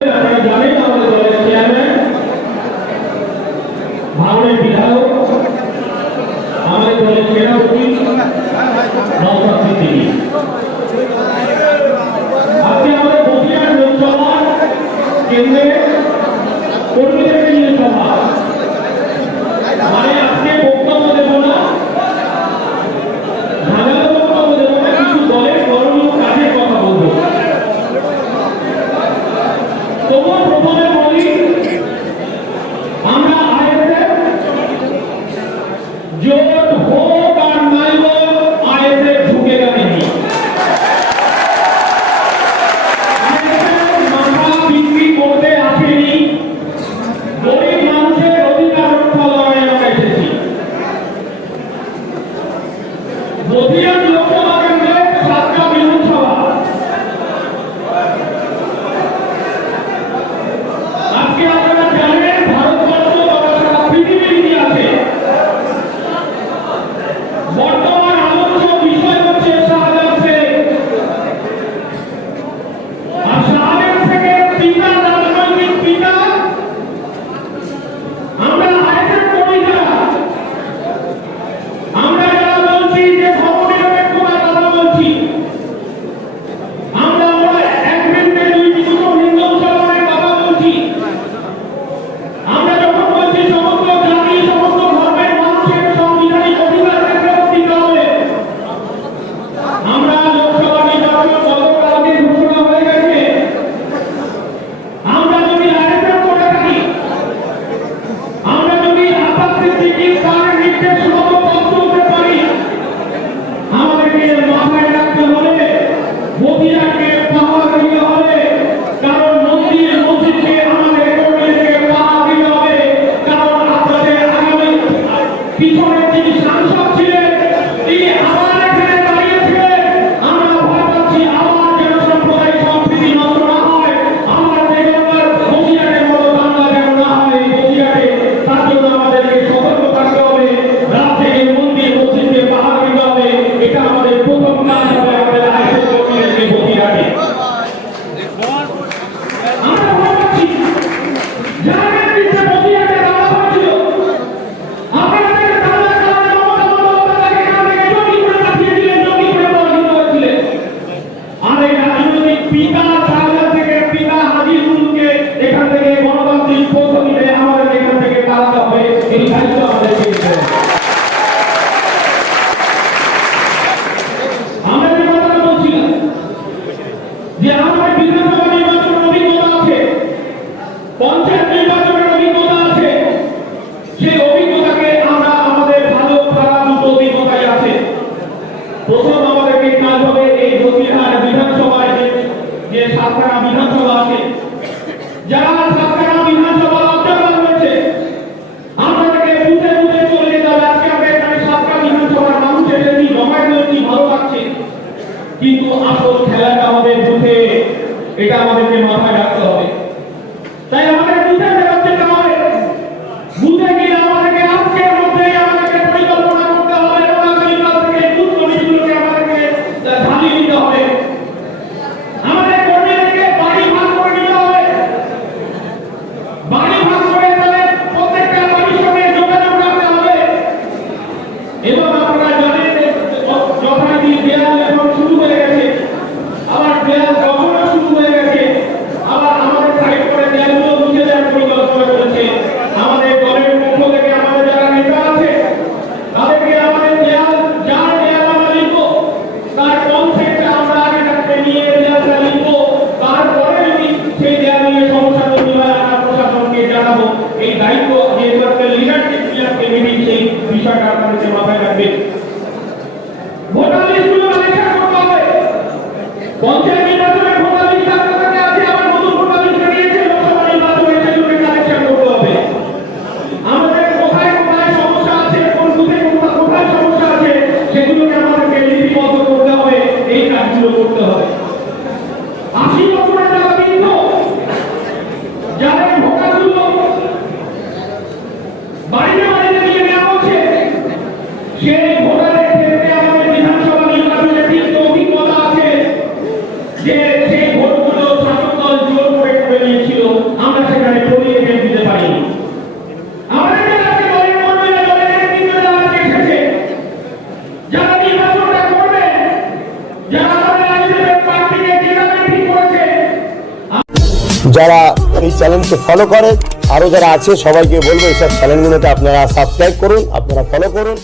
আপনারা জানেন আমাদের দলের চেয়ারম্যান ভাঙড়ের বিধায়ক আমাদের দলের সেনাপতি নওশাদ সিদ্দিকী আজকে আমাদের বসিরহাট লোকসভা কেন্দ্রে কর্মীদেরকে নিয়ে সভা মানে আজকে বক্তব্য দেব না ঝামেলা বক্তব্য দেব না কিছু দলের করণীয় কাজের কথা বলবো। তবুও প্রথমে বলি আমরা আইএসএফ জোট হোক আর নাই হোক আইএসএফ ঝুঁকেগা नहीं। মাথা বিক্রি করতে আসেনি, গরিব মানুষের অধিকার রক্ষা লড়াই আমরা এসেছি। বসিরহাট লোকসভা কেন্দ্রে 7টা বিধানসভা আজকে আপনারা জানেন ভারতবর্ষ তথা সারা পৃথিবীর ইতিহাসে বর্তমান আলোচ্য বিষয় হচ্ছে শাহজাহান শেখ। আর শাহজাহান শেখের পিতা রাজনৈতিক পিতা আমরা আইএসএফ করি যারা, আমরা যারা বলছি যে ধর্মনিরপেক্ষতার কথা বলছি, আমরা এক মিনিটে 2 মিনিট হিন্দু মুসলমানের কথা বলছি, আমরা যখন বলছি সমস্ত জাতি সমস্ত ধর্মের মানুষের সাংবিধানিক অধিকারকে ফেরত দিতে হবে, আমরা লোকসভা নির্বাচন গতকালকে ঘোষণা হয়ে গেছে, আমরা যদি আইএসএফ করে থাকি, আমরা যদি আব্বাস সিদ্দিকীর তার নির্দেশ মতো পথ চলতে পারি, আমাদেরকে মাথায় রাখতে হবে বসিরহাটকে পাহারা দিতে হবে, কারণ মন্দির মসজিদকে আমাদের কর্মীদেরকে পাহারা দিতে হবে, কারণ আপনাদের আগামী পিছনের যিনি সাংসদ ছিলেন তিনি আবার এখানে দাঁড়িয়েছিলেন। আমরা ভয় পাচ্ছি আবার যেন সাম্প্রদায়িক সম্প্রীতি নষ্ট না হয়, আমার দেশবার বসিরহাটের মতো বাংলা যেন না হয় এই বসিরহাটে, তার জন্য আমাদেরকে সতর্ক থাকতে হবে, রাত থেকে মন্দির মসজিদকে পাহারা দিতে হবে। এটা আমাদের প্রথম কাজ হবে আমাদের আইএসএফ কর্মীদেরকে বসিরহাটে। আমরা ভয় পাচ্ছি যারা নেতৃত্বে বসিরহাটে দাঁড়া হয়েছিল, আপনাদের দাঁড়া করার মমতা বন্দ্যোপাধ্যায়কে এখান থেকে জঙ্গি করে পাঠিয়েছিলেন, জঙ্গি করে পরাজিত হয়েছিলেন। আর এই রাজনৈতিক পিতা শাহজাহান শেখের পিতা হাজিরুলকে এখান থেকে গণতান্ত্রিক পদ্ধতিতে আমাদের এখান থেকে তাড়াতে হবে, এই দায়িত্ব আমাদেরকে নিতে হবে। আমরা যে কথাটা বলছিলাম যে আমাদের বিধানসভা নির্বাচনের অভিজ্ঞতা আছে, পঞ্চায়েত নির্বাচনের অভিজ্ঞতা আছে, সেই অভিজ্ঞতাকে আমরা আমাদের ভালো খারাপ দুটো অভিজ্ঞতাই আছে। প্রথম আমাদেরকে কাজ হবে এই বসিরহাট বিধানসভায় যে 7খানা বিধানসভা আছে, যারা 7খানা বিধানসভা অর্জন হয়েছে আমাদেরকে বুঝে বুঝে চলে যেতে হবে। আজকে আমরা এখানে 7টা বিধানসভার মানুষ এসেছি, জমায়েত হয়েছি, ভালো লাগছে, কিন্তু আসল খেলাটা আমাদের বুঝে, এটা আমাদেরকে মাথায় রাখতে হবে। তাই আমাদের বুঝে যেতে হবে, বুঝে গিয়ে আমাদেরকে আজকের মধ্যেই আমাদেরকে পরিকল্পনা করতে হবে এবং আগামীকাল থেকে বুথ কমিটিগুলোকে আমাদেরকে ঢালিয়ে দিতে হবে। আমাদের কর্মীদেরকে বাড়ি ভাগ করে নিতে হবে, বাড়ি ভাগ করে তাদের প্রত্যেকটা বাড়ির সঙ্গে যোগাযোগ রাখতে হবে। এবং আপনারা জানেন যথারীতি দেয়াল এখন শুরু হয়ে গেছে, আবার দেয়াল কখনো শুরু হয়ে গেছে, আবার আমাদের সাইড করে দেয়ালগুলো মুছে দেওয়ার পরিকল্পনা করেছে। আমাদের দলের পক্ষ থেকে আমাদের যারা নেতা আছে তাদেরকে আমাদের দেয়াল, যার দেয়াল আমরা লিখবো তার কনসেপ্টটা আমরা আগে থাকতে নিয়ে দেয়ালটা লিখবো, তারপরে যদি সেই দেয়াল নিয়ে সমস্যা তৈরি হয় আমরা প্রশাসনকে জানাবো। এই দায়িত্ব যেহেতু একটা লিডারশিপ কমিটি, সেই বিষয়টা আপনাদেরকে মাথায় রাখবে। ভোটার লিস্টগুলো পরীক্ষা করতে হবে, পঞ্চায়েত নির্বাচনে ভোটার লিস্ট আপনার কাছে আছে, আবার নতুন ভোটার লিস্ট বেরিয়েছে, লোকসভা নির্বাচনে সেগুলোকে কালেকশন করতে হবে। আমাদের কোথায় কোথায় সমস্যা আছে, কোন বুথে কোথায় সমস্যা আছে সেগুলোকে আমাদেরকে লিপিবদ্ধ করতে হবে, এই কাজগুলো করতে হবে। 80 বছরের যারা বৃদ্ধ, যাদের ভোটারগুলো বাড়িতে বাড়িতে নিয়ে নেওয়া হচ্ছে, সেই ভোটারের ক্ষেত্রে আমাদের বিধানসভা নির্বাচনে তিক্ত অভিজ্ঞতা আছে যে সেই ভোটগুলো শাসক দল জোর করে নিয়েছিল। যারা আমাদের আইসিএফ পার্টিকে যেভাবে ঠিক করেছে, যারা এই চ্যানেলকে ফলো করে, আরো যারা আছে সবাইকে বলবো এইসব চ্যানেলগুলোতে আপনারা সাবস্ক্রাইব করুন, আপনারা ফলো করুন।